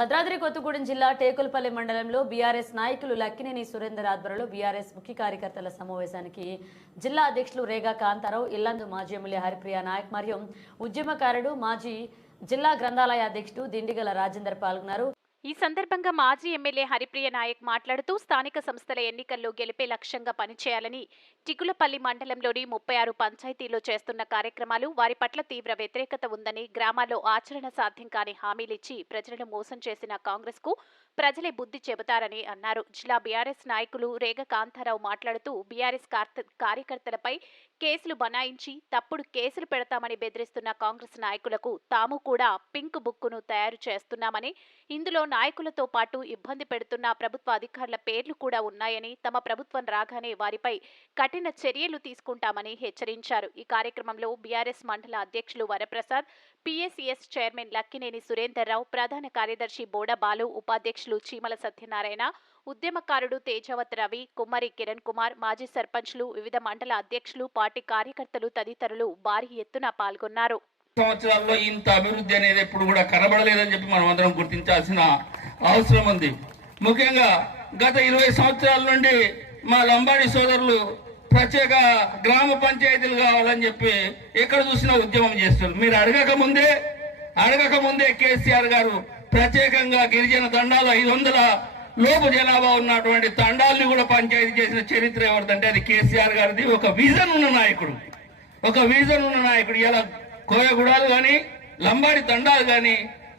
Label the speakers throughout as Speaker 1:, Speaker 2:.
Speaker 1: భద్రాద్రి కొత్తగూడెం జిల్లా టేకులపల్లి మండలంలో బీఆర్ఎస్ నాయకులు లక్కినేని సురేందర్ ఆధ్వర్యంలో బీఆర్ఎస్ ముఖ్య కార్యకర్తల సమావేశానికి జిల్లా అధ్యక్షులు రేగా కాంతారావు ఇల్లందు మాజీ ఎమ్మెల్యే హరిప్రియ నాయక్ మరియు ఉద్యమకారుడు మాజీ జిల్లా గ్రంథాలయ అధ్యక్షుడు దిండిగల రాజేందర్ పాల్గొన్నారు.
Speaker 2: ఈ సందర్భంగా మాజీ ఎమ్మెల్యే హరిప్రియ నాయక్ మాట్లాడుతూ స్థానిక సంస్థల ఎన్నికల్లో గెలిపే లక్ష్యంగా పనిచేయాలని టిగులపల్లి మండలంలోని ముప్పై ఆరు పంచాయతీల్లో చేస్తున్న కార్యక్రమాలు వారి పట్ల తీవ్ర వ్యతిరేకత ఉందని గ్రామాల్లో ఆచరణ సాధ్యం కాని హామీలిచ్చి ప్రజలను మోసం చేసిన కాంగ్రెస్కు ప్రజలే బుద్ధి చెబుతారని అన్నారు. జిల్లా బీఆర్ఎస్ నాయకులు రేగ కాంతారావు మాట్లాడుతూ బీఆర్ఎస్ కార్త- కార్యకర్తలపై కేసులు బనాయించి తప్పుడు కేసులు పెడతామని బెదిరిస్తున్న కాంగ్రెస్ నాయకులకు తాము కూడా పింక్ బుక్కును తయారు చేస్తున్నామని ఇందులో నాయకులతో పాటు ఇబ్బంది పెడుతున్న ప్రభుత్వ అధికారుల పేర్లు కూడా ఉన్నాయని తమ ప్రభుత్వం రాగానే వారిపై కఠిన చర్యలు తీసుకుంటామని హెచ్చరించారు. ఈ కార్యక్రమంలో బీఆర్ఎస్ మండల అధ్యక్షులు వరప్రసాద్ పిఎస్సిఎస్ చైర్మన్ లక్కినేని సురేందర్రావు ప్రధాన కార్యదర్శి బోడబాలు ఉపాధ్యక్షులు చీమల సత్యనారాయణ ఉద్యమకారుడు తేజవత్ రవి కుమ్మరి కిరణ్ కుమార్ మాజీ సర్పంచ్లు వివిధ మండల అధ్యక్షులు పార్టీ కార్యకర్తలు తదితరులు భారీ ఎత్తున పాల్గొన్నారు.
Speaker 3: సంవత్సరాల్లో ఇంత అభివృద్ధి అనేది ఎప్పుడు కూడా కనబడలేదని చెప్పి మనం అందరం గుర్తించాల్సిన అవసరం ఉంది. ముఖ్యంగా గత ఇరవై సంవత్సరాల నుండి మా లంబాడి సోదరులు ప్రత్యేక గ్రామ పంచాయతీలు కావాలని చెప్పి ఎక్కడ చూసినా ఉద్యమం చేస్తారు మీరు అడగక ముందే అడగక ముందే కేసీఆర్ గారు ప్రత్యేకంగా గిరిజన దండాలు ఐదు వందల లోపు జనాభా ఉన్నటువంటి తండాల్ని కూడా పంచాయతీ చేసిన చరిత్ర ఎవరిదంటే అది కేసీఆర్ గారిది. ఒక విజన్ ఉన్న నాయకుడు. ఒక విజన్ ఉన్న నాయకుడు. ఇలా కోయగూడాలు కానీ లంబాడి తండాలు కానీ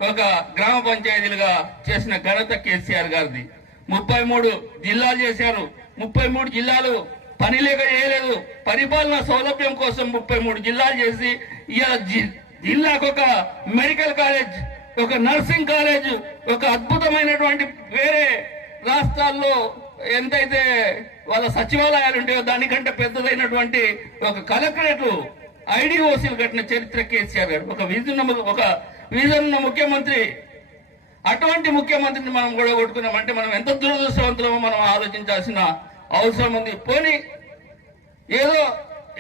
Speaker 3: ఒక గ్రామ పంచాయతీలుగా చేసిన ఘనత కేసీఆర్ గారిది. ముప్పై మూడు జిల్లాలు చేశారు. ముప్పై మూడు జిల్లాలు పని లేక చేయలేదు. పరిపాలన సౌలభ్యం కోసం ముప్పై మూడు జిల్లాలు చేసి ఇలా జిల్లాకు ఒక మెడికల్ కాలేజ్ ఒక నర్సింగ్ కాలేజ్ ఒక అద్భుతమైనటువంటి వేరే రాష్ట్రాల్లో ఎంతైతే వాళ్ళ సచివాలయాలు ఉంటాయో దానికంటే పెద్దదైనటువంటి ఒక కలెక్టరేట్ ఐడిఓసీలు కట్టిన చరిత్ర కేసీఆర్ గారు. ఒక విజన్ ఒక విజన్ ఉన్న ముఖ్యమంత్రి. అటువంటి ముఖ్యమంత్రిని మనం కూడా కొట్టుకున్నామంటే మనం ఎంత దురదృష్టవంతులమో మనం ఆలోచించాల్సిన అవసరం ఉంది. పోనీ ఏదో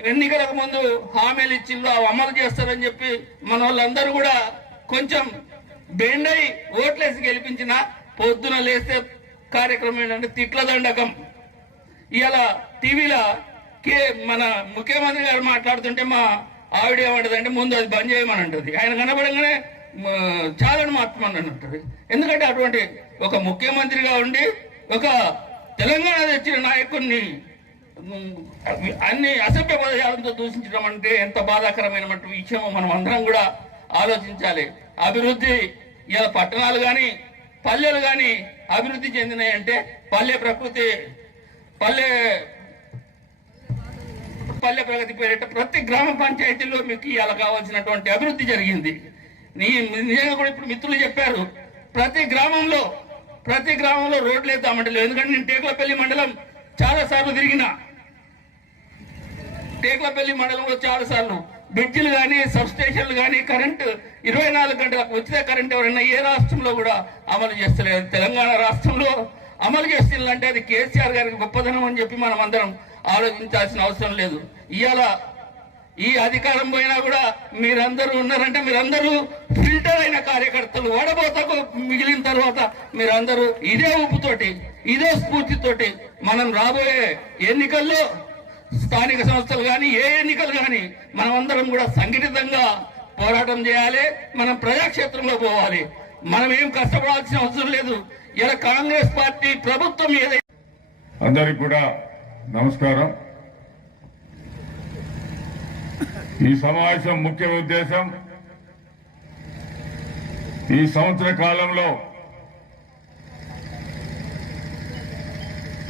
Speaker 3: ఎన్నికలకు ముందు హామీలు ఇచ్చిందో అమలు చేస్తారని చెప్పి మన వాళ్ళందరూ కూడా కొంచెం బెండై ఓట్లేసి గెలిపించిన పొద్దున లేస్తే కార్యక్రమం ఏంటంటే తిట్ల దండకం ఇలా టీవీలో కే మన ముఖ్యమంత్రి గారు మాట్లాడుతుంటే మా ఆవిడ ఏమంటదంటే ముందు అది బంద్ చేయమని అంటది ఆయన కనబడగానే చాలని మార్చమని అంటది ఎందుకంటే అటువంటి ఒక ముఖ్యమంత్రిగా ఉండి ఒక తెలంగాణ తెచ్చిన నాయకుడిని అన్ని అసభ్య పదజాలంతో దూషించడం అంటే ఎంత బాధాకరమైన విషయమో మనం అందరం కూడా ఆలోచించాలి. అభివృద్ధి ఇలా పట్టణాలు కానీ పల్లెలు కానీ అభివృద్ధి చెందినాయి అంటే పల్లె ప్రకృతి పల్లె పల్లె ప్రగతి పేరిట ప్రతి గ్రామ పంచాయతీలో మీకు ఇవాళ కావాల్సినటువంటి అభివృద్ధి జరిగింది. నీ నిజంగా కూడా ఇప్పుడు మిత్రులు చెప్పారు ప్రతి గ్రామంలో ప్రతి గ్రామంలో రోడ్లు వేద్దామంటలేదు ఎందుకంటే నేను టేకులపల్లి మండలం చాలా సార్లు తిరిగిన. టేకులపల్లి మండలంలో చాలా సార్లు బ్రిడ్జిలు కానీ సబ్ స్టేషన్లు కానీ కరెంటు ఇరవై నాలుగు గంటలకు ఉచిత కరెంట్ ఎవరైనా ఏ రాష్ట్రంలో కూడా అమలు చేస్తలేదు. తెలంగాణ రాష్ట్రంలో అమలు చేస్తుందంటే అది కేసీఆర్ గారికి గొప్పదనం అని చెప్పి మనం అందరం ఆలోచించాల్సిన అవసరం లేదు. ఇవాళ ఈ అధికారం పోయినా కూడా మీరందరూ ఉన్నారంటే మీరందరూ ఫిల్టర్ అయిన కార్యకర్తలు. వడబోతకు మిగిలిన తర్వాత మీరందరూ ఇదే ఊపుతోటి ఇదే స్ఫూర్తితోటి మనం రాబోయే ఎన్నికల్లో స్థానిక సంస్థలు కానీ ఏ ఎన్నికలు కానీ మనమందరం కూడా సంఘటితంగా పోరాటం చేయాలి మనం ప్రజాక్షేత్రంలో పోవాలి. మనం ఏం కష్టపడాల్సిన అవసరం లేదు. ఇలా కాంగ్రెస్ పార్టీ ప్రభుత్వం ఏదైతే
Speaker 4: అందరికి కూడా నమస్కారం. ఈ సమావేశం ముఖ్య ఉద్దేశం ఈ సంవత్సర కాలంలో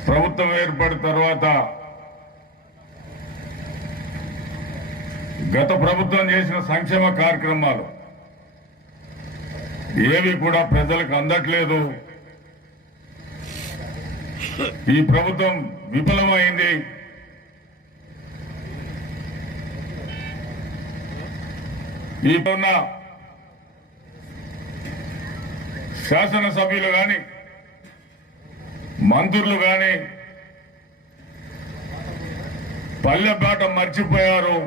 Speaker 4: ప్రభుత్వం ఏర్పడిన తర్వాత గత ప్రభుత్వం చేసిన సంక్షేమ కార్యక్రమాలు ఏవి కూడా ప్రజలకు అందట్లేదు. ఈ ప్రభుత్వం విఫలమైంది. ఈ ఉన్న శాసనసభ్యులు కానీ మంత్రులు కానీ పల్లెపాట మర్చిపోయారు.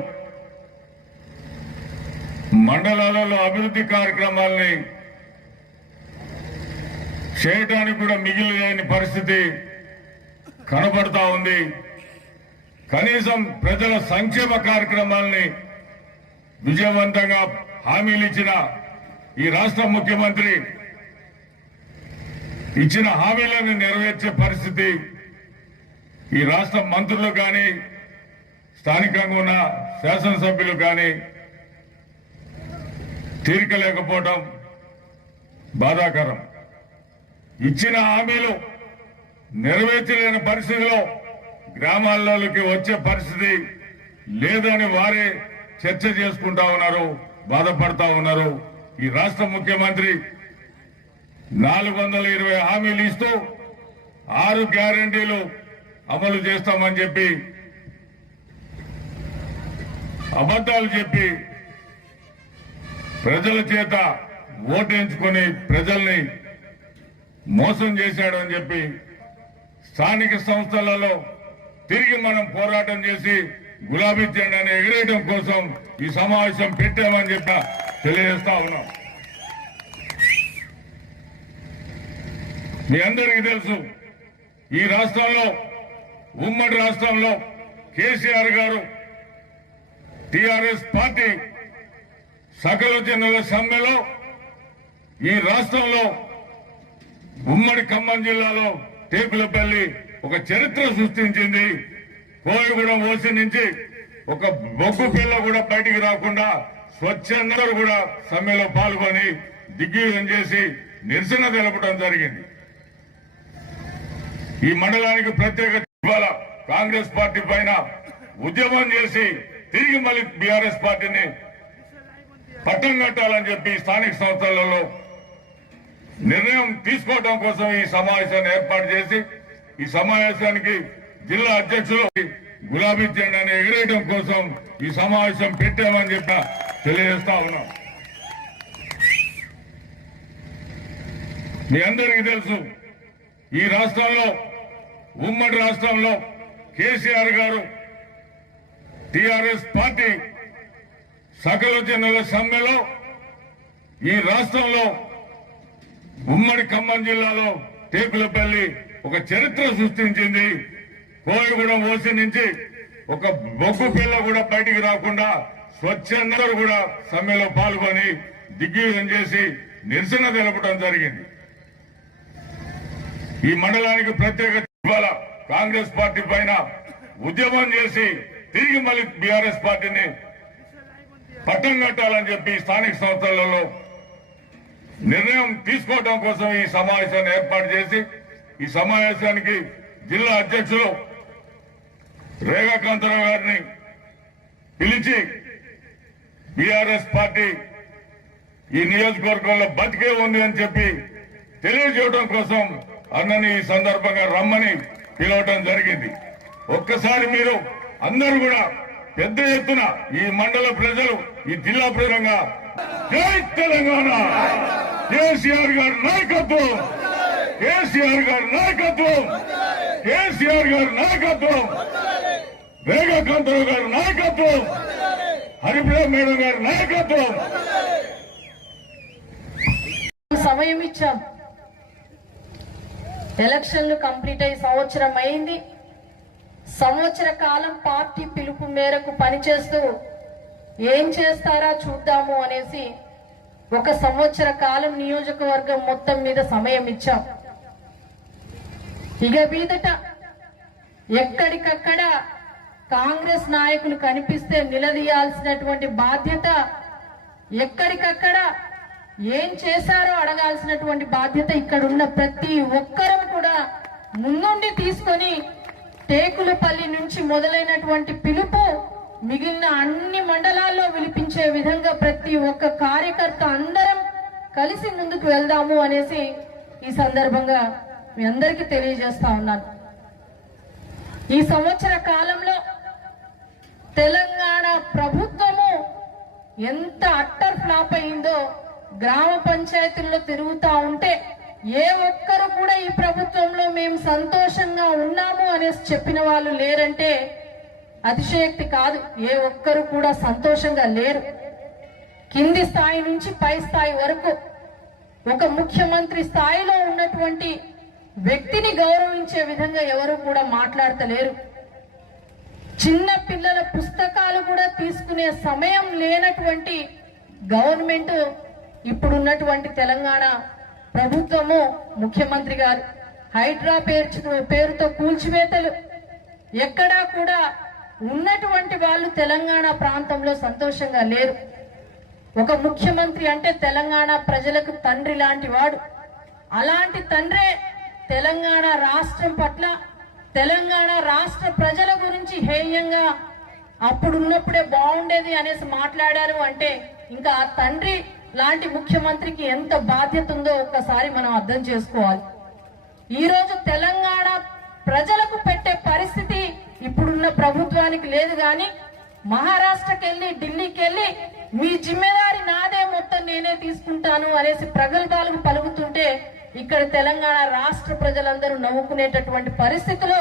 Speaker 4: మండలాలలో అభివృద్ధి కార్యక్రమాల్ని చేయటానికి కూడా మిగిలిన పరిస్థితి కనబడతా ఉంది. కనీసం ప్రజల సంక్షేమ కార్యక్రమాల్ని విజయవంతంగా హామీలు ఇచ్చిన ఈ రాష్ట్ర ముఖ్యమంత్రి ఇచ్చిన హామీలను నెరవేర్చే పరిస్థితి ఈ రాష్ట్ర మంత్రులు కానీ స్థానికంగా ఉన్న శాసనసభ్యులు కానీ తీరిక లేకపోవడం బాధాకరం. ఇచ్చిన హామీలు నెరవేర్చలేని పరిస్థితిలో గ్రామాల్లోకి వచ్చే పరిస్థితి లేదని వారే చర్చ చేసుకుంటా ఉన్నారు బాధపడతా ఉన్నారు. ఈ రాష్ట్ర ముఖ్యమంత్రి నాలుగు వందల ఇరవై హామీలు ఇస్తూ ఆరు గ్యారంటీలు అమలు చేస్తామని చెప్పి అబద్ధాలు చెప్పి ప్రజల చేత ఓటేయించుకొని ప్రజల్ని మోసం చేశాడు అని చెప్పి స్థానిక సంస్థలలో తిరిగి మనం పోరాటం చేసి గులాబీ జెండాని ఎగిరేయడం కోసం ఈ సమావేశం పెట్టామని చెప్పి తెలియజేస్తా ఉన్నాం. మీ అందరికీ తెలుసు ఈ రాష్ట్రంలో ఉమ్మడి రాష్ట్రంలో కేసీఆర్ గారు టిఆర్ఎస్ పార్టీ సకల జనుల సమ్మెలో ఈ రాష్ట్రంలో ఉమ్మడి ఖమ్మం జిల్లాలో టేపులపల్లి ఒక చరిత్ర సృష్టించింది. కోయగూడెం ఓసి నుంచి ఒక బొగ్గు పిల్ల కూడా బయటికి రాకుండా స్వచ్ఛందరూ కూడా సమ్మెలో పాల్గొని దిగ్విజయం చేసి నిరసన తెలపడం జరిగింది. ఈ మండలానికి ప్రత్యేక ఇవాళ కాంగ్రెస్ పార్టీ పైన ఉద్యమం చేసి తిరిగి మళ్ళీ బీఆర్ఎస్ పార్టీని పట్టం కట్టాలని చెప్పి స్థానిక సంస్థలలో నిర్ణయం తీసుకోవడం కోసం ఈ సమావేశాన్ని ఏర్పాటు చేసి ఈ సమావేశానికి జిల్లా అధ్యక్షులు గులాబీ జెండాను ఎగిరేయడం కోసం ఈ సమావేశం పెట్టామని చెప్పి తెలియజేస్తా ఉన్నాం. మీ అందరికీ తెలుసు ఈ రాష్ట్రంలో ఉమ్మడి రాష్ట్రంలో కేసీఆర్ గారు టిఆర్ఎస్ పార్టీ సకల జనుల సమ్మెలో ఈ రాష్ట్రంలో ఉమ్మడి ఖమ్మం జిల్లాలో టేకులపల్లి ఒక చరిత్ర సృష్టించింది. కోయగూడెం ఓసి నుంచి ఒక బొగ్గు పిల్ల కూడా బయటికి రాకుండా స్వచ్ఛందరూ కూడా సమ్మెలో పాల్గొని దిగ్విజయం చేసి నిరసన తెలపడం జరిగింది. ఈ మండలానికి ప్రత్యేక కాంగ్రెస్ పార్టీ పైన ఉద్యమం చేసి తిరిగి మళ్ళీ బీఆర్ఎస్ పార్టీని పట్టం కట్టాలని చెప్పి స్థానిక సంస్థలలో నిర్ణయం తీసుకోవడం కోసం ఈ సమావేశాన్ని ఏర్పాటు చేసి ఈ సమావేశానికి జిల్లా అధ్యక్షులు రేఖాకాంతరావు గారిని పిలిచి బీఆర్ఎస్ పార్టీ ఈ నియోజకవర్గంలో బతికే ఉంది అని చెప్పి తెలియజేయడం కోసం అన్నని ఈ సందర్భంగా రమ్మని పిలవటం జరిగింది. ఒక్కసారి మీరు అందరూ కూడా పెద్ద ఎత్తున ఈ మండల ప్రజలు ఈ జిల్లా ప్రజలంగా జై తెలంగాణ! కేసీఆర్ గారి నాయకత్వం! కేసీఆర్ గారి నాయకత్వం! కేసీఆర్ గారి నాయకత్వం! వేగకాంతరావు గారి నాయకత్వం! హరిప్రియ మేడం గారి నాయకత్వం!
Speaker 5: సమయం ఇచ్చాం. ఎలక్షన్లు కంప్లీట్ అయ్యి సంవత్సరం అయింది. సంవత్సర కాలం పార్టీ పిలుపు మేరకు పనిచేస్తూ ఏం చేస్తారా చూద్దాము అనేసి ఒక సంవత్సర కాలం నియోజకవర్గం మొత్తం మీద సమయం ఇచ్చాం. ఇక మీదట ఎక్కడికక్కడ కాంగ్రెస్ నాయకులు కనిపిస్తే నిలదీయాల్సినటువంటి బాధ్యత ఎక్కడికక్కడ ఏం చేశారో అడగాల్సినటువంటి బాధ్యత ఇక్కడ ఉన్న ప్రతి ఒక్కరం కూడా ముందుండి తీసుకొని టేకులపల్లి నుంచి మొదలైనటువంటి పిలుపు మిగిలిన అన్ని మండలాల్లో విలిపించే విధంగా ప్రతి ఒక్క కార్యకర్త అందరం కలిసి ముందుకు వెళ్దాము అనేసి ఈ సందర్భంగా మీ అందరికీ తెలియజేస్తా ఉన్నాను. ఈ సంవత్సర కాలంలో తెలంగాణ ప్రభుత్వము ఎంత అట్టర్ ఫ్లాప్ అయిందో గ్రామ పంచాయతీల్లో తిరుగుతూ ఉంటే ఏ ఒక్కరు కూడా ఈ ప్రభుత్వంలో మేము సంతోషంగా ఉన్నాము అనేసి చెప్పిన వాళ్ళు లేరంటే అతిశయోక్తి కాదు. ఏ ఒక్కరు కూడా సంతోషంగా లేరు. కింది స్థాయి నుంచి పై స్థాయి వరకు ఒక ముఖ్యమంత్రి స్థాయిలో ఉన్నటువంటి ఉన్నటువంటి వ్యక్తిని గౌరవించే విధంగా ఎవరు కూడా మాట్లాడతలేరు. చిన్న పిల్లల పుస్తకాలు కూడా తీసుకునే సమయం లేనటువంటి గవర్నమెంట్ ఇప్పుడున్నటువంటి తెలంగాణ ప్రభుత్వము ముఖ్యమంత్రి గారు హైడ్రా పేర్చు పేరుతో కూల్చివేతలు. ఎక్కడా కూడా ఉన్నటువంటి వాళ్ళు తెలంగాణ ప్రాంతంలో సంతోషంగా లేరు. ఒక ముఖ్యమంత్రి అంటే తెలంగాణ ప్రజలకు తండ్రి లాంటి వాడు. అలాంటి తండ్రే తెలంగాణ రాష్ట్రం పట్ల తెలంగాణ రాష్ట్ర ప్రజల గురించి హేయంగా అప్పుడు ఉన్నప్పుడే బాగుండేది అనేసి మాట్లాడారు అంటే ఇంకా ఆ తండ్రి లాంటి ముఖ్యమంత్రికి ఎంత బాధ్యత ఉందో ఒక్కసారి మనం అర్థం చేసుకోవాలి. ఈరోజు తెలంగాణ ప్రజలకు పెట్టే పరిస్థితి ఇప్పుడున్న ప్రభుత్వానికి లేదు కానీ మహారాష్ట్రకి వెళ్ళి ఢిల్లీకి వెళ్ళి మీ జిమ్మెదారి నాదే మొత్తం నేనే తీసుకుంటాను అనేసి ప్రగల్భాలకు పలుకుతుంటే ఇక్కడ తెలంగాణ రాష్ట్ర ప్రజలందరూ నవ్వుకునేటటువంటి పరిస్థితిలో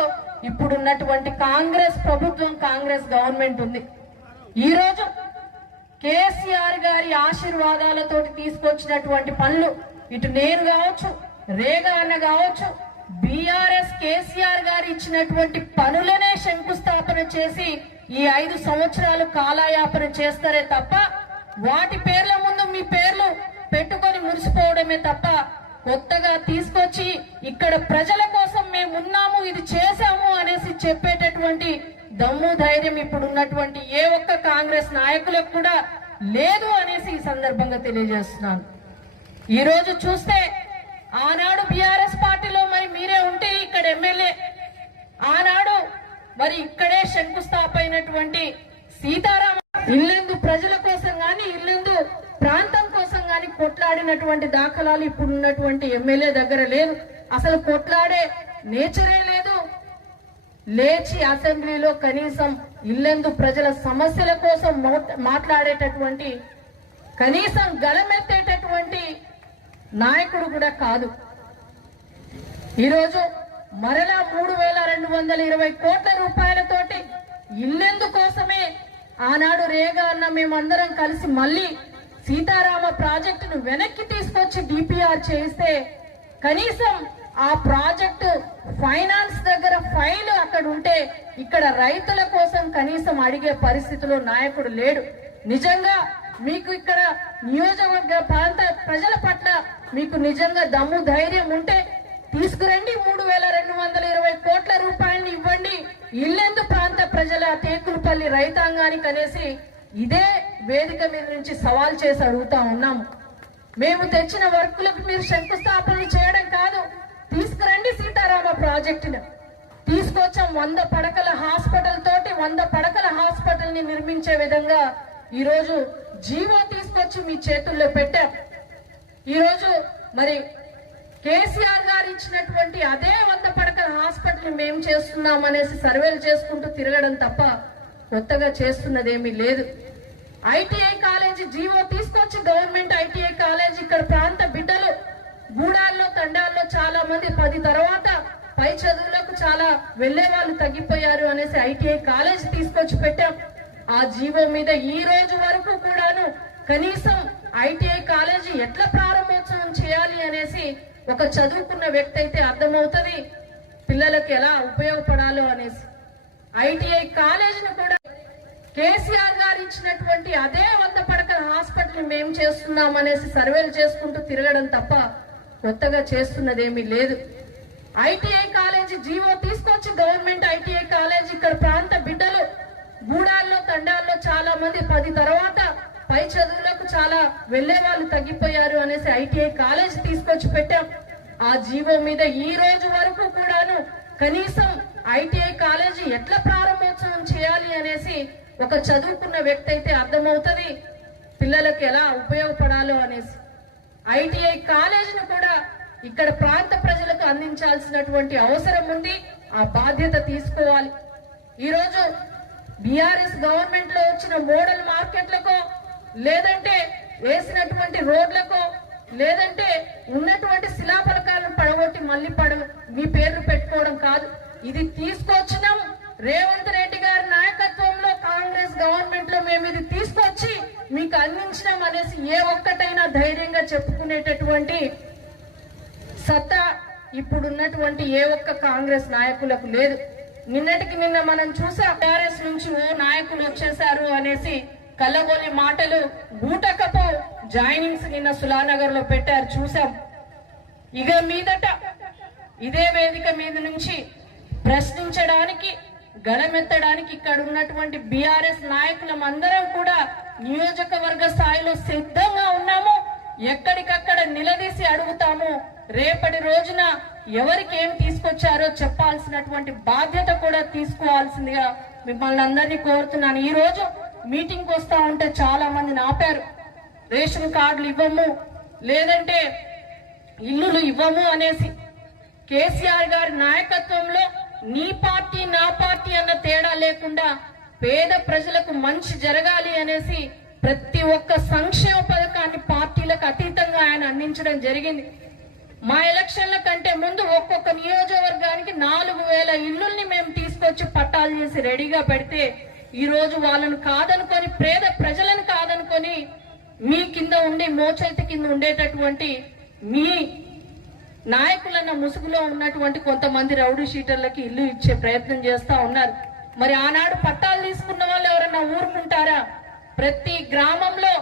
Speaker 5: ఇప్పుడున్నటువంటి కాంగ్రెస్ ప్రభుత్వం కాంగ్రెస్ గవర్నమెంట్ ఉంది. ఈ రోజు కేసీఆర్ గారి ఆశీర్వాదాలతో తీసుకొచ్చినటువంటి పనులు. ఇటు నేను కావచ్చు రేగా అన్న కావచ్చు బీఆర్ఎస్ కేసీఆర్ గారు ఇచ్చినటువంటి పనులనే శంకుస్థాపన చేసి ఈ ఐదు సంవత్సరాలు కాలయాపన చేస్తారే తప్ప వాటి పేర్ల ముందు మీ పేర్లు పెట్టుకొని మురిసిపోవడమే తప్ప కొత్తగా తీసుకొచ్చి ఇక్కడ ప్రజల కోసం మేము ఉన్నాము ఇది చేశాము అనేసి చెప్పేటటువంటి దమ్ము ధైర్యం ఇప్పుడు ఉన్నటువంటి ఏ ఒక్క కాంగ్రెస్ నాయకులకు కూడా లేదు అనేసి ఈ సందర్భంగా తెలియజేస్తున్నాను. ఈ రోజు చూస్తే ఆనాడు బీఆర్ఎస్ పార్టీలో మరి మీరే ఉంటే ఇక్కడ ఎమ్మెల్యే ఆనాడు మరి ఇక్కడే శంకుస్థాపైనటువంటి సీతారామ ఇల్లెందు ప్రజల కోసం గాని ఇల్లెందు ప్రాంతం కోసం గాని కొట్లాడినటువంటి దాఖలాలు ఇప్పుడు ఉన్నటువంటి ఎమ్మెల్యే దగ్గర లేదు అసలు కొట్లాడే నేచరే లేదు లేచి అసెంబ్లీలో కనీసం ఇల్లెందు ప్రజల సమస్యల కోసం మాట్లాడేటటువంటి కనీసం గలమెత్తేటటువంటి నాయకుడు కూడా కాదు. ఈరోజు మరలా మూడు వేల రెండు వందల ఇరవై కోట్ల రూపాయలతోటి ఇల్లెందు కోసమే ఆనాడు రేగా అన్న మేమందరం కలిసి మళ్ళీ సీతారామ ప్రాజెక్టును వెనక్కి తీసుకొచ్చి డిపిఆర్ చేస్తే కనీసం ఆ ప్రాజెక్టు ఫైనాన్స్ దగ్గర ఫైల్ అక్కడ ఉంటే ఇక్కడ రైతుల కోసం కనీసం అడిగే పరిస్థితిలో నాయకుడు లేడు. నిజంగా మీకు ఇక్కడ నియోజకవర్గ ప్రాంత ప్రజల పట్ల మీకు నిజంగా దమ్ము ధైర్యం ఉంటే తీసుకురండి మూడు వేల రెండు వందల ఇరవై కోట్ల రూపాయలు ఇవ్వండి. ఇల్లెందు ప్రాంత ప్రజల తేకులపల్లి రైతాంగానికి అనేసి ఇదే వేదిక మీద నుంచి సవాల్ చేసి అడుగుతా ఉన్నాము మేము తెచ్చిన వర్కులకు మీరు శంకుస్థాపనలు చేయడం కాదు. తీసుకురండి సీతారామ ప్రాజెక్టును. తీసుకొచ్చాం వంద పడకల హాస్పిటల్ తోటి వంద పడకల హాస్పిటల్ని నిర్మించే విధంగా ఈరోజు జీవో తీసుకొచ్చి మీ చేతుల్లో పెట్టాం. ఈరోజు మరి కేసీఆర్ గారు ఇచ్చినటువంటి అదే వంద పడకల హాస్పిటల్ మేము చేస్తున్నాం అనేసి సర్వేలు చేసుకుంటూ తిరగడం తప్ప కొత్తగా చేస్తున్నది ఏమీ లేదు. ఐటీఐ కాలేజీ జీవో తీసుకొచ్చి గవర్నమెంట్ ఐటీఐ కాలేజీ ఇక్కడ ప్రాంత బిడ్డలు గూడాల్లో తండాల్లో చాలా మంది పది తర్వాత పై చదువులకు చాలా వెళ్ళే వాళ్ళు తగ్గిపోయారు అనేసి ఐటీఐ కాలేజ్ తీసుకొచ్చి పెట్టాం. ఆ జీవో మీద ఈ రోజు వరకు కూడాను కనీసం ఐటీఐ కాలేజీ ఎట్లా ప్రారంభోత్సవం చేయాలి అనేసి ఒక చదువుకున్న వ్యక్తి అయితే అర్థమవుతుంది. పిల్లలకు ఎలా ఉపయోగపడాలో అనేసి. ఐటీఐ కాలేజీని కూడా కేసీఆర్ గారు ఇచ్చినటువంటి అదే వంద పడకల హాస్పిటల్ మేము చేస్తున్నాం అనేసి సర్వేలు చేసుకుంటూ తిరగడం తప్ప కొత్తగా చేస్తున్నది ఏమీ లేదు. ఐటీఐ కాలేజీ జీవో తీసుకొచ్చి గవర్నమెంట్ ఐటీఐ కాలేజీ ఇక్కడ ప్రాంత బిడ్డలు గూడాల్లో తండాల్లో చాలా మంది పది తర్వాత పై చదువులకు చాలా వెళ్ళే వాళ్ళు తగ్గిపోయారు అనేసి ఐటీఐ కాలేజ్ తీసుకొచ్చి పెట్టాం. ఆ జీవో మీద ఈ రోజు వరకు కూడాను కనీసం ఐటీఐ కాలేజీ ఎట్లా ప్రారంభోత్సవం చేయాలి అనేసి ఒక చదువుకున్న వ్యక్తి అయితే అర్థమవుతుంది. పిల్లలకు ఎలా ఉపయోగపడాలో అనేసి. ఐటీఐ కాలేజీని కూడా ఇక్కడ ప్రాంత ప్రజలకు అందించాల్సినటువంటి అవసరం ఉంది ఆ బాధ్యత తీసుకోవాలి. ఈరోజు బీఆర్ఎస్ గవర్నమెంట్లో వచ్చిన మోడల్ మార్కెట్లకో లేదంటే వేసినటువంటి రోడ్లకో లేదంటే ఉన్నటువంటి శిలాఫలకాలను పడగొట్టి మళ్ళీ పడ మీ పేర్లు పెట్టుకోవడం కాదు. ఇది తీసుకొచ్చినాం రేవంత్ రెడ్డి గారి నాయకత్వంలో కాంగ్రెస్ గవర్నమెంట్లో మేము ఇది తీసుకొచ్చి మీకు అందించినాం అనేసి ఏ ఒక్కటైనా ధైర్యంగా చెప్పుకునేటటువంటి సత్తా ఇప్పుడున్నటువంటి ఏ ఒక్క కాంగ్రెస్ నాయకులకు లేదు. నిన్నటికి నిన్న మనం చూసాం టిఆర్ఎస్ నుంచి ఓ నాయకులు వచ్చేసారు అనేసి కల్లబొల్లి మాటలు గూటకపు జాయినింగ్స్ నిన్న సులానగర్లో పెట్టారు చూసాం. ఇక మీదట ఇదే వేదిక మీద నుంచి ప్రశ్నించడానికి గళమెత్తడానికి ఇక్కడ ఉన్నటువంటి బీఆర్ఎస్ నాయకులం అందరం కూడా నియోజకవర్గ స్థాయిలో సిద్ధంగా ఉన్నాము. ఎక్కడికక్కడ నిలదీసి అడుగుతాము. రేపటి రోజున ఎవరికి ఏం తీసుకొచ్చారో చెప్పాల్సినటువంటి బాధ్యత కూడా తీసుకోవాల్సిందిగా మిమ్మల్ని అందరినీ కోరుతున్నాను. ఈ రోజు మీటింగ్ వస్తా ఉంటే చాలా మందిని ఆపారు రేషన్ కార్డులు ఇవ్వము లేదంటే ఇల్లులు ఇవ్వము అనేసి కేసీఆర్ గారి నాయకత్వంలో నీ పార్టీ నా పార్టీ అన్న తేడా లేకుండా పేద ప్రజలకు మంచి జరగాలి అనేసి ప్రతి ఒక్క సంక్షేమ పథకాన్ని పార్టీలకు అతీతంగా ఆయన అందించడం జరిగింది. మా ఎలక్షన్ల కంటే ముందు ఒక్కొక్క నియోజకవర్గానికి నాలుగు వేల ఇల్లుల్ని మేము తీసుకొచ్చి పట్టాలు చేసి రెడీగా పెడితే ఈ రోజు వాళ్ళను కాదనుకొని పేద ప్రజలను కాదనుకొని మీ కింద ఉండి మోచేతి కింద ఉండేటటువంటి మీ నాయకులన్న ముసుగులో ఉన్నటువంటి కొంతమంది రౌడీ షీటర్లకి ఇల్లు ఇచ్చే ప్రయత్నం చేస్తా ఉన్నారు. మరి ఆనాడు పట్టాలు తీసుకున్న వాళ్ళు ఎవరన్నా ఊరుకుంటారా? ప్రతి గ్రామంలో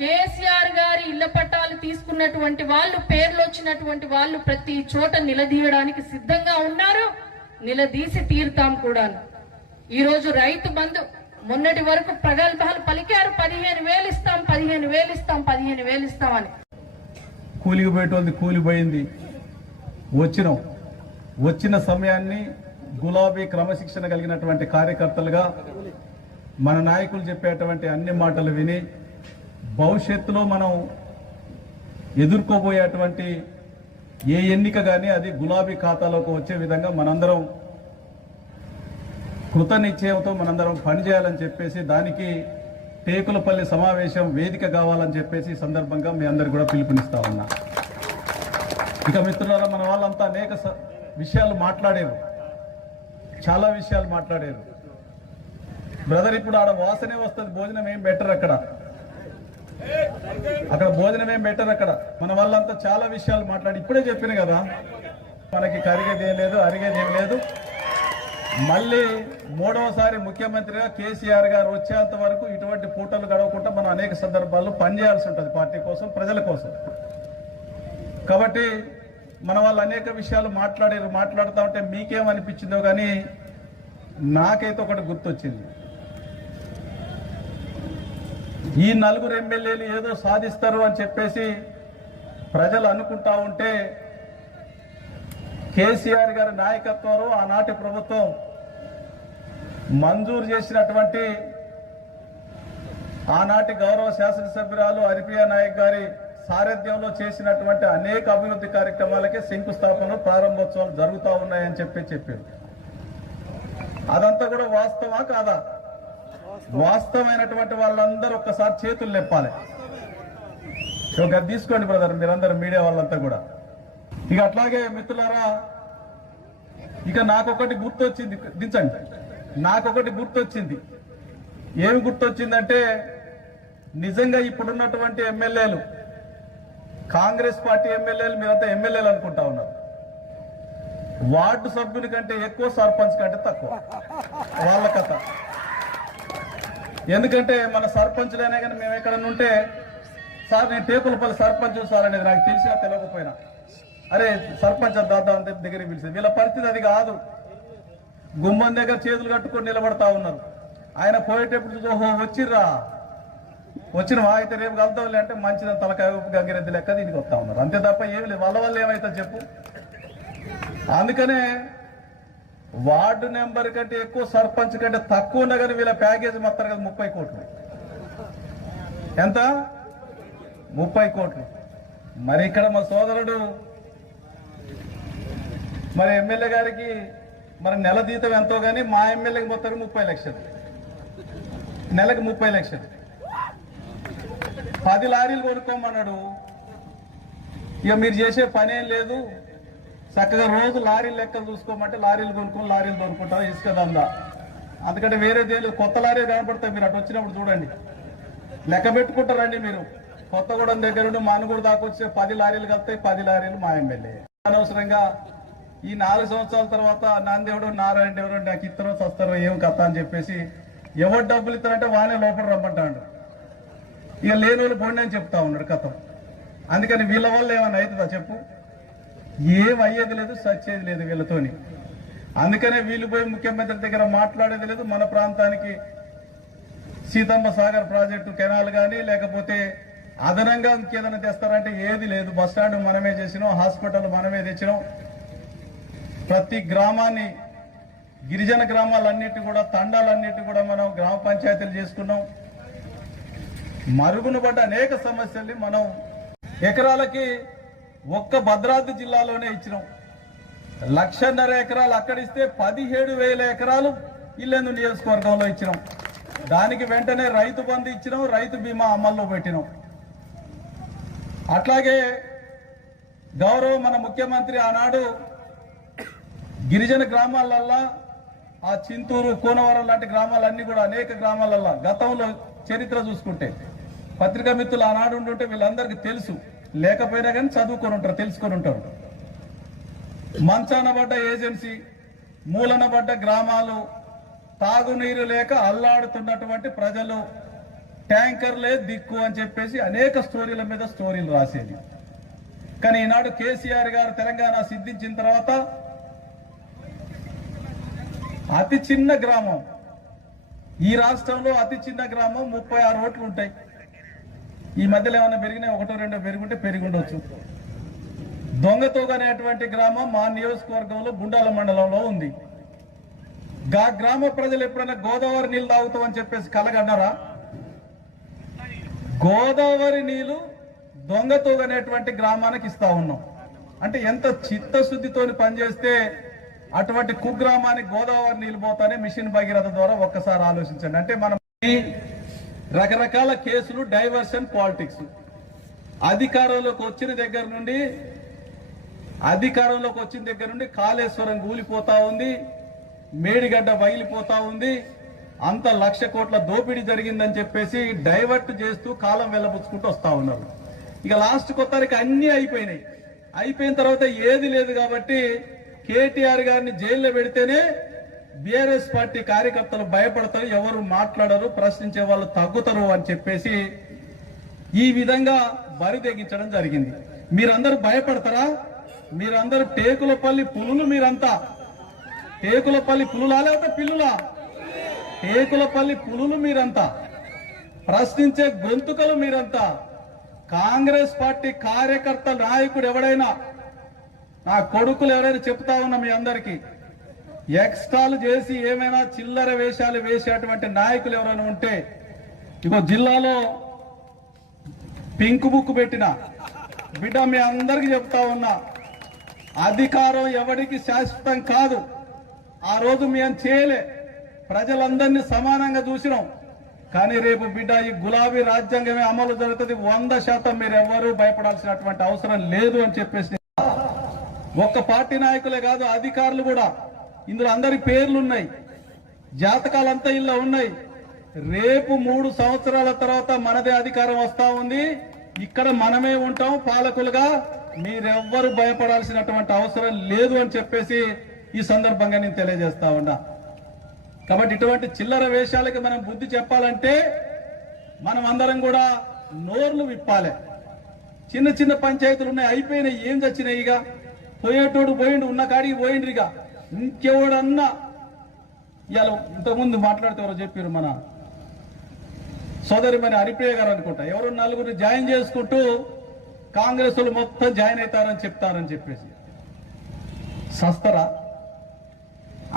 Speaker 5: కేసీఆర్ గారి ఇళ్ళ పట్టాలు తీసుకున్నటువంటి వాళ్ళు పేర్లు వచ్చినటువంటి వాళ్ళు ప్రతి చోట నిలదీయడానికి సిద్ధంగా ఉన్నారు. నిలదీసి తీరుతాం కూడా ఈ రోజు రైతు బంధు మొన్నటి వరకు ప్రగల్భాలు పలికారు. పదిహేను వేలు ఇస్తాం పదిహేను వేలు ఇస్తాం పదిహేను వేలు ఇస్తామని.
Speaker 6: కూలికి పోయేటోంది కూలిపోయింది. వచ్చినాం. వచ్చిన సమయాన్ని గులాబీ క్రమశిక్షణ కలిగినటువంటి కార్యకర్తలుగా మన నాయకులు చెప్పేటువంటి అన్ని మాటలు విని భవిష్యత్తులో మనం ఎదుర్కోబోయేటువంటి ఏ ఎన్నిక కానీ అది గులాబీ ఖాతాలోకి వచ్చే విధంగా మనందరం కృత నిశ్చయంతో మనందరం పనిచేయాలని చెప్పేసి దానికి టేకులపల్లి సమావేశం వేదిక కావాలని చెప్పేసి సందర్భంగా మీ అందరు కూడా పిలుపునిస్తా ఉన్నా. ఇక మిత్రులారా మన వాళ్ళంతా అనేక స- విషయాలు మాట్లాడారు. చాలా విషయాలు మాట్లాడారు. బ్రదర్ ఇప్పుడు ఆడ వాసనే వస్తుంది భోజనం ఏం బెటర్ అక్కడ? అక్కడ భోజనం ఏం బెటర్ అక్కడ? మన వాళ్ళంతా చాలా విషయాలు మాట్లాడి ఇప్పుడే చెప్పిన కదా మనకి కరిగేది ఏం లేదు అరిగేది ఏం లేదు. మళ్ళీ మూడవసారి ముఖ్యమంత్రిగా కేసీఆర్ గారు వచ్చేంత వరకు ఇటువంటి పూటలు గడవకుండా మనం అనేక సందర్భాల్లో పనిచేయాల్సి ఉంటుంది పార్టీ కోసం ప్రజల కోసం. కాబట్టి మన వాళ్ళు అనేక విషయాలు మాట్లాడారు మాట్లాడుతూ ఉంటే మీకేమనిపించిందో కానీ నాకైతే ఒకటి గుర్తొచ్చింది. ఈ నలుగురు ఎమ్మెల్యేలు ఏదో సాధిస్తారు అని చెప్పేసి ప్రజలు అనుకుంటా ఉంటే కేసీఆర్ గారి నాయకత్వంలో ఆనాటి ప్రభుత్వం మంజూరు చేసినటువంటి ఆనాటి గౌరవ శాసనసభ్యురాలు హరిప్రియ నాయక్ గారి సారథ్యంలో చేసినటువంటి అనేక అభివృద్ధి కార్యక్రమాలకే శంకుస్థాపనలు ప్రారంభోత్సవాలు జరుగుతూ ఉన్నాయని చెప్పి చెప్పారు. అదంతా కూడా వాస్తవా కాదా? వాస్తవమైనటువంటి వాళ్ళందరూ ఒక్కసారి చేతులు నెప్పాలి ఒక తీసుకోండి బ్రదర్ మీరందరూ మీడియా వాళ్ళంతా కూడా. ఇక అట్లాగే మిత్రులారా ఇక నాకొకటి గుర్తొచ్చింది దించండి. నాకొకటి గుర్తొచ్చింది. ఏమి గుర్తొచ్చిందంటే నిజంగా ఇప్పుడున్నటువంటి ఎమ్మెల్యేలు కాంగ్రెస్ పార్టీ ఎమ్మెల్యేలు మీరంతా ఎమ్మెల్యేలు అనుకుంటా ఉన్నారు. వార్డు సభ్యుని కంటే ఎక్కువ సర్పంచ్ కంటే తక్కువ. వాళ్ళ కథ. ఎందుకంటే మన సర్పంచ్లైనా కానీ మేము ఎక్కడన్నా ఉంటే సార్ నేను టేకులపల్లి సర్పంచ్ సార్ అనేది నాకు తెలిసినా తెలియకపోయినా. అరే సర్పంచ్ దాదా అంత దగ్గరికి పిలిచింది. వీళ్ళ పరిస్థితి అది కాదు. గుమ్మం దగ్గర చేతులు కట్టుకొని నిలబడతా ఉన్నారు. ఆయన పోయేటప్పుడు ఓహో వచ్చిర్రా. వచ్చిన అయితే రేపు కలుద్దాంలే అంటే మంచిది తలకాయ గంగిరెద్ది లెక్క దీనికి వస్తా ఉన్నారు. అంతే తప్ప ఏమి లేదు. వాళ్ళ వల్ల ఏమైతే చెప్పు. అందుకనే వార్డు నెంబర్ కంటే ఎక్కువ సర్పంచ్ కంటే తక్కువ ఉన్నా కానీ వీళ్ళ ప్యాకేజ్ మొత్తం కదా ముప్పై కోట్లు. ఎంత? ముప్పై కోట్లు. మరి ఇక్కడ మా సోదరుడు మరి ఎమ్మెల్యే గారికి మరి నెల జీతం ఎంతో కానీ మా ఎమ్మెల్యేకి మొత్తం ముప్పై లక్షలు. నెలకు ముప్పై లక్షలు. పది లారీలు కొనుక్కోమన్నాడు. ఇక మీరు చేసే పని ఏం లేదు. చక్కగా రోజు లారీలు లెక్క చూసుకోమంటే లారీలు కొనుక్కొని లారీలు కొనుక్కుంటారు ఇసుక దందా. అందుకంటే వేరే దేని కొత్త లారీ కనపడతాయి మీరు అటు వచ్చినప్పుడు చూడండి. లెక్క పెట్టుకుంటారండి మీరు. కొత్తగూడెం దగ్గర నుండి మానుగూడు దాకా వచ్చే పది లారీలు కలిస్తాయి పది లారీలు మా ఎమ్మెల్యే. అనవసరంగా ఈ నాలుగు సంవత్సరాల తర్వాత నాందేవుడు నారాయణ దేవుడు నాకు ఇస్తారో చస్తారో ఏం కథ అని చెప్పేసి ఎవరు డబ్బులు ఇస్తారంటే వానే లోపల రమ్మంటాడు. ఇక లేని వాళ్ళు పోండి అని చెప్తా ఉన్నాడు కథం. అందుకని వీళ్ళ వల్ల ఏమైనా అవుతుందా చెప్పు? ఏం అయ్యేది లేదు సచ్చేది లేదు వీళ్ళతోని. అందుకనే వీళ్ళు పోయి ముఖ్యమంత్రి దగ్గర మాట్లాడేది లేదు మన ప్రాంతానికి సీతమ్మ సాగర్ ప్రాజెక్టు కెనాల్ కానీ లేకపోతే అదనంగా ఇంకేదైనా తెస్తారంటే ఏది లేదు. బస్ స్టాండ్ మనమే చేసినాం హాస్పిటల్ మనమే తెచ్చినాం. ప్రతి గ్రామాన్ని గిరిజన గ్రామాలన్నిటి కూడా తండాలన్నిటి కూడా మనం గ్రామ పంచాయతీలు చేసుకున్నాం. మరుగున పడ్డ అనేక సమస్యల్ని మనం ఎకరాలకి ఒక్క భద్రాద్రి జిల్లాలోనే ఇచ్చినాం. లక్షన్నర ఎకరాలు అక్కడిస్తే పదిహేడు వేల ఎకరాలు ఇల్లెందు నియోజకవర్గంలో ఇచ్చినాం. దానికి వెంటనే రైతు బంధు ఇచ్చినాం రైతు బీమా అమల్లో పెట్టినాం. అట్లాగే గౌరవ మన ముఖ్యమంత్రి ఆనాడు గిరిజన గ్రామాలల్లా ఆ చింతూరు కోనవరం లాంటి గ్రామాలన్నీ కూడా అనేక గ్రామాలల్లా గతంలో చరిత్ర చూసుకుంటే పత్రికా మిత్రులు ఆనాడు ఉంటుంటే వీళ్ళందరికీ తెలుసు. లేకపోయినా కానీ చదువుకొని ఉంటారు తెలుసుకొని ఉంటారు. మంచాన పడ్డ ఏజెన్సీ మూలన పడ్డ గ్రామాలు తాగునీరు లేక అల్లాడుతున్నటువంటి ప్రజలు ట్యాంకర్లే దిక్కు అని చెప్పేసి అనేక స్టోరీల మీద స్టోరీలు రాసేది. కానీ ఈనాడు కేసీఆర్ గారు తెలంగాణ సిద్ధించిన తర్వాత అతి చిన్న గ్రామం ఈ రాష్ట్రంలో అతి చిన్న గ్రామం ముప్పై ఆరు ఓట్లు ఉంటాయి. ఈ మధ్యలో ఏమైనా పెరిగినా ఒకటో రెండో పెరుగుంటే పెరిగిండొచ్చు. దొంగతోగ అనేటువంటి గ్రామం మా నియోజకవర్గంలో గుండాల మండలంలో ఉంది. గా గ్రామ ప్రజలు ఎప్పుడైనా గోదావరి నీళ్ళు తాగుతామని చెప్పేసి కలగన్నారా? గోదావరి నీళ్ళు దొంగతోగ అనేటువంటి గ్రామానికి ఇస్తా ఉన్నాం. అంటే ఎంత చిత్తశుద్ధితోని పనిచేస్తే అటువంటి కుగ్రామానికి గోదావరి నీళ్ళు పోతానే మిషన్ భగీరథ ద్వారా ఒక్కసారి ఆలోచించండి. అంటే మనం రకరకాల కేసులు డైవర్షన్ పాలిటిక్స్. అధికారంలోకి వచ్చిన దగ్గర నుండి అధికారంలోకి వచ్చిన దగ్గర నుండి కాళేశ్వరం కూలిపోతా ఉంది మేడిగడ్డ బయలిపోతా ఉంది అంత లక్ష కోట్ల దోపిడీ జరిగిందని చెప్పేసి డైవర్ట్ చేస్తూ కాలం వెళ్ళబుచ్చుకుంటూ వస్తా ఉన్నారు. ఇక లాస్ట్ కొత్తరికి అన్నీ అయిపోయినాయి. అయిపోయిన తర్వాత ఏది లేదు కాబట్టి కేటీఆర్ గారిని జైల్లో పెడితేనే బీఆర్ఎస్ పార్టీ కార్యకర్తలు భయపడతారు ఎవరు మాట్లాడరు ప్రశ్నించే వాళ్ళు తగ్గుతారు అని చెప్పేసి ఈ విధంగా బరి తెగించడం జరిగింది. మీరందరూ భయపడతారా? మీరందరూ టేకులపల్లి పులులు మీరంతా? టేకులపల్లి పులులా లేకపోతే పిల్లులా? టేకులపల్లి పులులు మీరంతా? ప్రశ్నించే గొంతుకలు మీరంతా? కాంగ్రెస్ పార్టీ కార్యకర్త నాయకుడు ఎవడైనా? నా కొడుకులు ఎవరైనా చెప్తా ఉన్నా మీ అందరికీ. ఎక్స్ట్రాలు చేసి ఏమైనా చిల్లర వేషాలు వేసేటువంటి నాయకులు ఎవరైనా ఉంటే ఇగో జిల్లాలో పింక్ బుక్ పెట్టిన బిడ్డ మీ అందరికి చెప్తా ఉన్నా అధికారం ఎవరికి శాశ్వతం కాదు. ఆ రోజు మేము చేయలే. ప్రజలందరినీ సమానంగా చూసినాం. కానీ రేపు బిడ్డ ఈ గులాబీ రాజ్యాంగమే అమలు జరుగుతుంది. వంద శాతం మీరు ఎవ్వరూ భయపడాల్సినటువంటి అవసరం లేదు అని చెప్పేసి ఒక్క పార్టీ నాయకులే కాదు అధికారులు కూడా ఇందులో అందరి పేర్లు ఉన్నాయి. జాతకాలంతా ఇలా ఉన్నాయి. రేపు మూడు సంవత్సరాల తర్వాత మనదే అధికారం వస్తా ఉంది. ఇక్కడ మనమే ఉంటాం. పాలకులుగా మీరెవ్వరు భయపడాల్సినటువంటి అవసరం లేదు అని చెప్పేసి ఈ సందర్భంగా నేను తెలియజేస్తా ఉన్నా. కాబట్టి ఇటువంటి చిల్లర వేషాలకి మనం బుద్ధి చెప్పాలంటే మనం అందరం కూడా నోర్లు విప్పాలి. చిన్న చిన్న పంచాయతీలు ఉన్నాయి. అయిపోయినాయి. ఏం చచ్చినాయి ఇక? పోయేటోడు పోయిండు ఉన్న కాడికి పోయిండ్రు ఇక. ఇంకెవడన్నా ఇవాళ ఇంతకుముందు మాట్లాడితే ఎవరో చెప్పారు మన సోదరి మన హరిప్రియ గారు అనుకుంటా. ఎవరు నలుగురు జాయిన్ చేసుకుంటూ కాంగ్రెస్ వాళ్ళు మొత్తం జాయిన్ అవుతారని చెప్తారని చెప్పేసి. సస్తరా?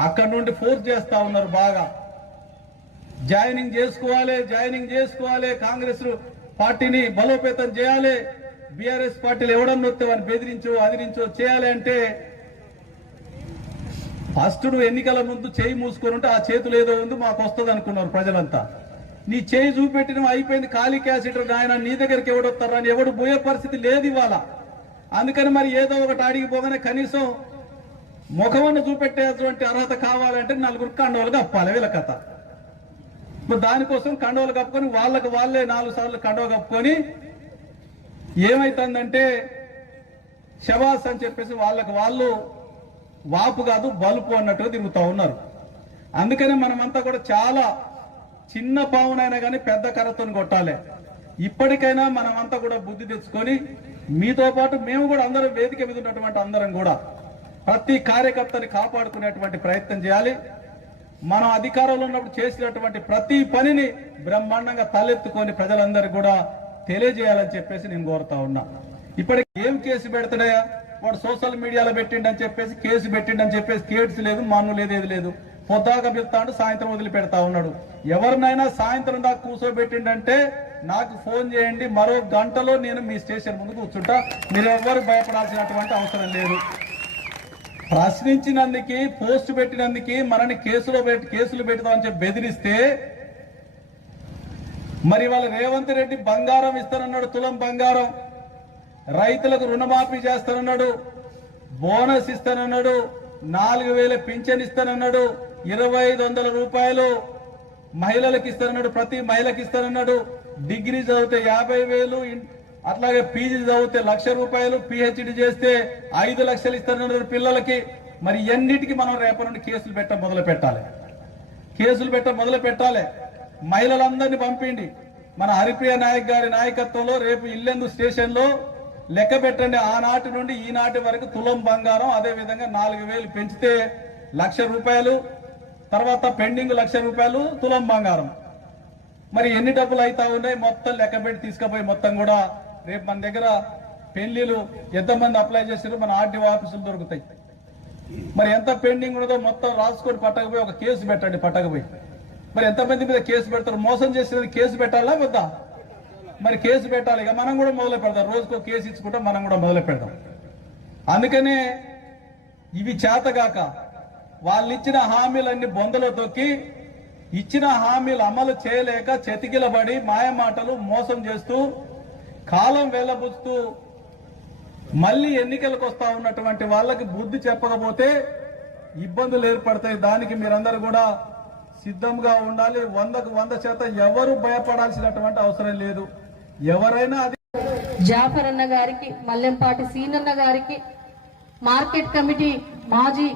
Speaker 6: అక్కడి నుండి ఫోర్స్ చేస్తా ఉన్నారు బాగా. జాయినింగ్ చేసుకోవాలి జాయినింగ్ చేసుకోవాలి కాంగ్రెస్ పార్టీని బలోపేతం చేయాలి బీఆర్ఎస్ పార్టీలు ఎవడన్నా వస్తే వాడిని బెదిరించో అదిరించో చేయాలి అంటే ఫస్ట్ నువ్వు ఎన్నికల ముందు చేయి మూసుకొని ఉంటే ఆ చేతులు ఏదో ఉంది మాకు వస్తుంది అనుకున్నారు ప్రజలంతా. నీ చేయి చూపెట్టిన అయిపోయింది ఖాళీ క్యాసెటర్ ఆయన నీ దగ్గరికి ఎవడొస్తారు అని ఎవడు పోయే పరిస్థితి లేదు ఇవాళ. అందుకని మరి ఏదో ఒకటి అడిగి పోగానే కనీసం ముఖమన్న చూపెట్టేటువంటి అర్హత కావాలంటే నలుగురు కండవలు కప్పాలి వీళ్ళ కథ. ఇప్పుడు దానికోసం కండవలు కప్పుకొని వాళ్ళకు వాళ్ళే నాలుగు సార్లు కండవ కప్పుకొని ఏమైతుందంటే శవాస్ అని చెప్పేసి వాళ్ళకు వాళ్ళు వాపు కాదు బలుపు అన్నట్టుగా తిరుగుతూ ఉన్నారు. అందుకనే మనమంతా కూడా చాలా చిన్న పావునైనా కానీ పెద్ద కర్రతో కొట్టాలి. ఇప్పటికైనా మనమంతా కూడా బుద్ధి తెచ్చుకొని మీతో పాటు మేము కూడా అందరం వేదిక మీద ఉన్నటువంటి అందరం కూడా ప్రతి కార్యకర్తని కాపాడుకునేటువంటి ప్రయత్నం చేయాలి. మనం అధికారంలో ఉన్నప్పుడు చేసినటువంటి ప్రతి పనిని బ్రహ్మాండంగా తలెత్తుకొని ప్రజలందరికీ కూడా తెలియజేయాలని చెప్పేసి నేను కోరుతా ఉన్నా. ఇప్పటికి ఏం కేసు పెడతాడయా వాడు సోషల్ మీడియాలో పెట్టిండని చెప్పేసి కేసు పెట్టిండని చెప్పేసి కేడ్స్ లేదు మన్ను లేదు ఏది లేదు. పొద్దాక పిలుస్తాడు సాయంత్రం వదిలి పెడతా ఉన్నాడు. ఎవరినైనా సాయంత్రం దాకా కూర్చోబెట్టిండంటే నాకు ఫోన్ చేయండి మరో గంటలో నేను మీ స్టేషన్ ముందు కూర్చుంటా. మీరు ఎవ్వరు భయపడాల్సినటువంటి అవసరం లేదు. ప్రశ్నించినందుకు పోస్ట్ పెట్టినందుకు మనని కేసులో పెట్టి కేసులు పెడతామని చెప్పి బెదిరిస్తే మరి వాళ్ళ రేవంత్ రెడ్డి బంగారం ఇస్తానన్నాడు తులం బంగారం. రైతులకు రుణమాఫీ చేస్తానన్నాడు బోనస్ ఇస్తానన్నాడు నాలుగు వేల పింఛన్ ఇస్తానన్నాడు ఇరవై ఐదు వందల రూపాయలు మహిళలకు ఇస్తానన్నాడు ప్రతి మహిళకి ఇస్తానన్నాడు. డిగ్రీ చదివితే యాభై వేలు అట్లాగే పీజీ చదివితే లక్ష రూపాయలు పిహెచ్డి చేస్తే ఐదు లక్షలు ఇస్తానన్నాడు పిల్లలకి. మరి ఎన్నిటికి మనం రేపటి నుండి కేసులు పెట్ట మొదలు పెట్టాలి? కేసులు పెట్ట మొదలు పెట్టాలి. మహిళలందరినీ పంపిండి. మన హరిప్రియ నాయక్ గారి నాయకత్వంలో రేపు ఇల్లెందు స్టేషన్లో లెక్క పెట్టండి ఆనాటి నుండి ఈనాటి వరకు తులం బంగారం అదే విధంగా నాలుగు వేలు పెంచితే లక్ష రూపాయలు తర్వాత పెండింగ్ లక్ష రూపాయలు తులం బంగారం. మరి ఎన్ని డబ్బులు అవుతా ఉన్నాయి? మొత్తం లెక్క పెట్టి తీసుకుపోయి మొత్తం కూడా. రేపు మన దగ్గర పెళ్ళిలు ఎంతమంది అప్లై చేసారు మన ఆర్డీఓ ఆఫీసులు దొరుకుతాయి. మరి ఎంత పెండింగ్ ఉన్నదో మొత్తం రాసుకొని పట్టకపోయి ఒక కేసు పెట్టండి పట్టకపోయి. మరి ఎంతమంది మీద కేసు పెడతారు? మోసం చేసినది కేసు పెట్టాలా? వద్దా? మరి కేసు పెట్టాలి ఇక మనం కూడా మొదలు పెడదాం. రోజుకో కేసు ఇచ్చుకుంటాం మనం కూడా మొదలు పెడదాం. అందుకనే ఇవి చేతగాక వాళ్ళు ఇచ్చిన హామీలన్నీ బొందలో తొక్కి ఇచ్చిన హామీలు అమలు చేయలేక చెతికిలబడి మాయమాటలు మోసం చేస్తూ కాలం వేలబుస్తూ మళ్ళీ ఎన్నికలకు వస్తా ఉన్నటువంటి వాళ్ళకి బుద్ధి చెప్పకపోతే ఇబ్బందులు ఏర్పడతాయి. దానికి మీరందరూ కూడా సిద్ధంగా ఉండాలి. వందకు వంద శాతం ఎవరు భయపడాల్సినటువంటి అవసరం లేదు. ఎవరైనా
Speaker 5: జాఫర్ అన్న గారికి మల్లెంపాటి సీనన్న గారికి మార్కెట్ కమిటీ మాజీ